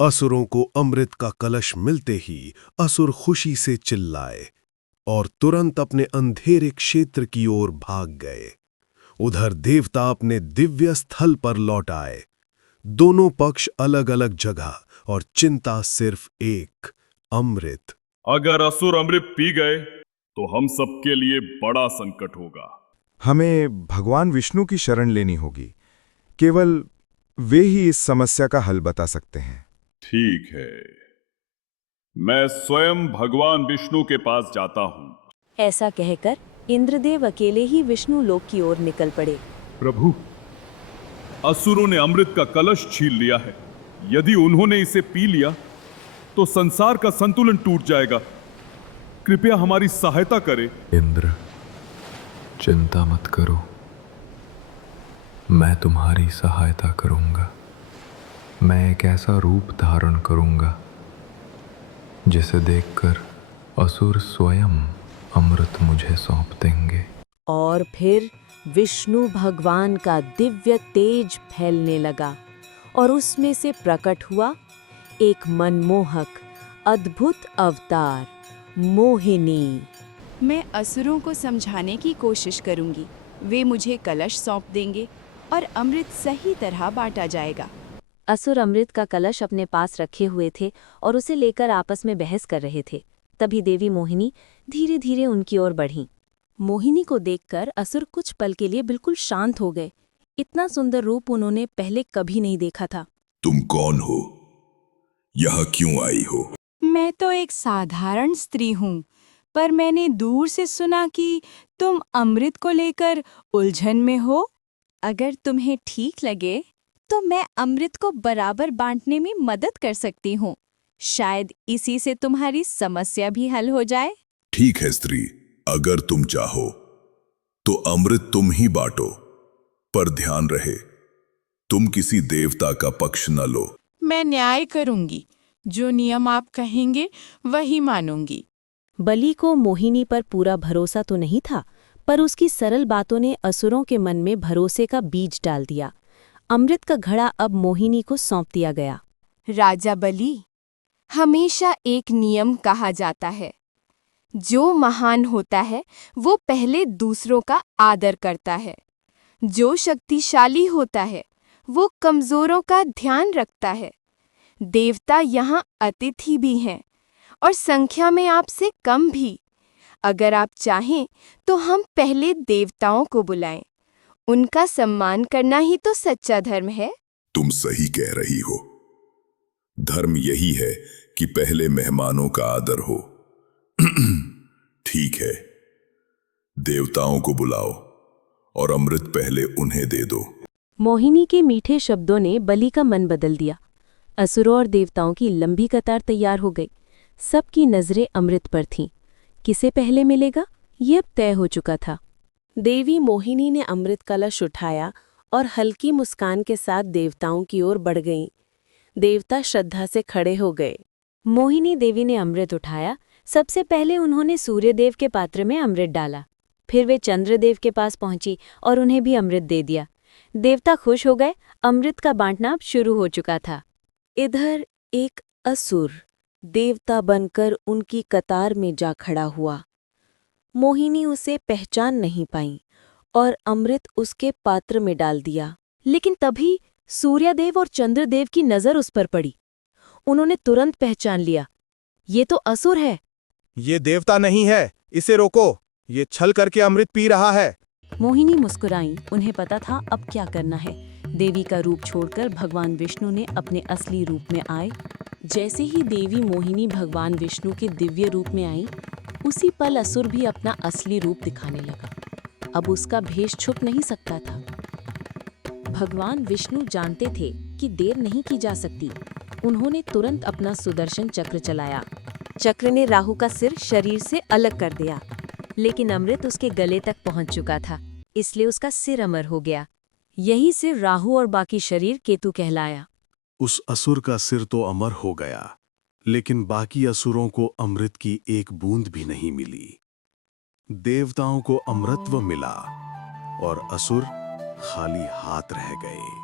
असुरों को अमृत का कलश मिलते ही असुर खुशी से चिल्लाए और तुरंत अपने अंधेरे क्षेत्र की ओर भाग गए। उधर देवता अपने दिव्य स्थल पर लौट आए। दोनों पक्ष अलग अलग जगह और चिंता सिर्फ एक, अमृत। अगर असुर अमृत पी गए तो हम सबके लिए बड़ा संकट होगा। हमें भगवान विष्णु की शरण लेनी होगी। केवल वे ही इस समस्या का हल बता सकते हैं। ठीक है, मैं स्वयं भगवान विष्णु के पास जाता हूँ। ऐसा कहकर इंद्रदेव अकेले ही विष्णु लोक की ओर निकल पड़े। प्रभु, असुरों ने अमृत का कलश छीन लिया है। यदि उन्होंने इसे पी लिया तो संसार का संतुलन टूट जाएगा। कृपया हमारी सहायता करें। इंद्र, चिंता मत करो, मैं तुम्हारी सहायता करूंगा। मैं एक ऐसा रूप धारण करूंगा जिसे देखकर असुर स्वयं अमृत मुझे सौंप देंगे। और फिर विष्णु भगवान का दिव्य तेज फैलने लगा और उसमें से प्रकट हुआ एक मनमोहक अद्भुत अवतार, मोहिनी। मैं असुरों को समझाने की कोशिश करूंगी। वे मुझे कलश सौंप देंगे और अमृत सही तरह बांटा जाएगा। असुर अमृत का कलश अपने पास रखे हुए थे और उसे लेकर आपस में बहस कर रहे थे। तभी देवी मोहिनी धीरे धीरे उनकी ओर बढ़ीं। मोहिनी को देखकर असुर कुछ पल के लिए बिल्कुल शांत हो गए। इतना सुंदर रूप उन्होंने पहले कभी नहीं देखा था। तुम कौन हो? यहाँ क्यों आई हो? मैं तो एक साधारण स्त्री हूँ, पर मैंने दूर से सुना कि तुम अमृत को लेकर उलझन में हो। अगर तुम्हें ठीक लगे तो मैं अमृत को बराबर बांटने में मदद कर सकती हूँ। शायद इसी से तुम्हारी समस्या भी हल हो जाए। ठीक है स्त्री, अगर तुम चाहो तो अमृत तुम ही बांटो, पर ध्यान रहे तुम किसी देवता का पक्ष न लो। मैं न्याय करूंगी, जो नियम आप कहेंगे वही मानूंगी। बलि को मोहिनी पर पूरा भरोसा तो नहीं था, पर उसकी सरल बातों ने असुरों के मन में भरोसे का बीज डाल दिया। अमृत का घड़ा अब मोहिनी को सौंप दिया गया। राजा बलि, हमेशा एक नियम कहा जाता है, जो महान होता है वो पहले दूसरों का आदर करता है। जो शक्तिशाली होता है वो कमजोरों का ध्यान रखता है। देवता यहाँ अतिथि भी हैं और संख्या में आपसे कम भी। अगर आप चाहें तो हम पहले देवताओं को बुलाएं। उनका सम्मान करना ही तो सच्चा धर्म है। तुम सही कह रही हो। धर्म यही है कि पहले मेहमानों का आदर हो। ठीक है, देवताओं को बुलाओ और अमृत पहले उन्हें दे दो। मोहिनी के मीठे शब्दों ने बलि का मन बदल दिया। असुरों और देवताओं की लंबी कतार तैयार हो गई। सबकी नजरें अमृत पर थीं। किसे पहले मिलेगा, ये अब तय हो चुका था। देवी मोहिनी ने अमृत कलश उठाया और हल्की मुस्कान के साथ देवताओं की ओर बढ़ गईं। देवता श्रद्धा से खड़े हो गए। मोहिनी देवी ने अमृत उठाया। सबसे पहले उन्होंने सूर्यदेव के पात्र में अमृत डाला। फिर वे चंद्रदेव के पास पहुंची और उन्हें भी अमृत दे दिया। देवता खुश हो गए। अमृत का बांटना अब शुरू हो चुका था। इधर एक असुर देवता बनकर उनकी कतार में जा खड़ा हुआ। मोहिनी उसे पहचान नहीं पाई और अमृत उसके पात्र में डाल दिया। लेकिन तभी सूर्यदेव और चंद्रदेव की नजर उस पर पड़ी। उन्होंने तुरंत पहचान लिया, ये तो असुर है। ये देवता नहीं है, इसे रोको, ये छल करके अमृत पी रहा है। मोहिनी मुस्कुराई। उन्हें पता था अब क्या करना है। देवी का रूप छोड़कर भगवान विष्णु ने अपने असली रूप में आए। जैसे ही देवी मोहिनी भगवान विष्णु के दिव्य रूप में आई, उसी पल असुर भी अपना असली रूप दिखाने लगा। अब उसका भेष छुप नहीं सकता था। भगवान विष्णु जानते थे कि देर नहीं की जा सकती। उन्होंने तुरंत अपना सुदर्शन चक्र चलाया। चक्र ने राहु का सिर शरीर से अलग कर दिया, लेकिन अमृत उसके गले तक पहुंच चुका था, इसलिए उसका सिर अमर हो गया। यही से राहु और बाकी शरीर केतु कहलाया। उस असुर का सिर तो अमर हो गया, लेकिन बाकी असुरों को अमृत की एक बूंद भी नहीं मिली। देवताओं को अमृतत्व मिला और असुर खाली हाथ रह गए।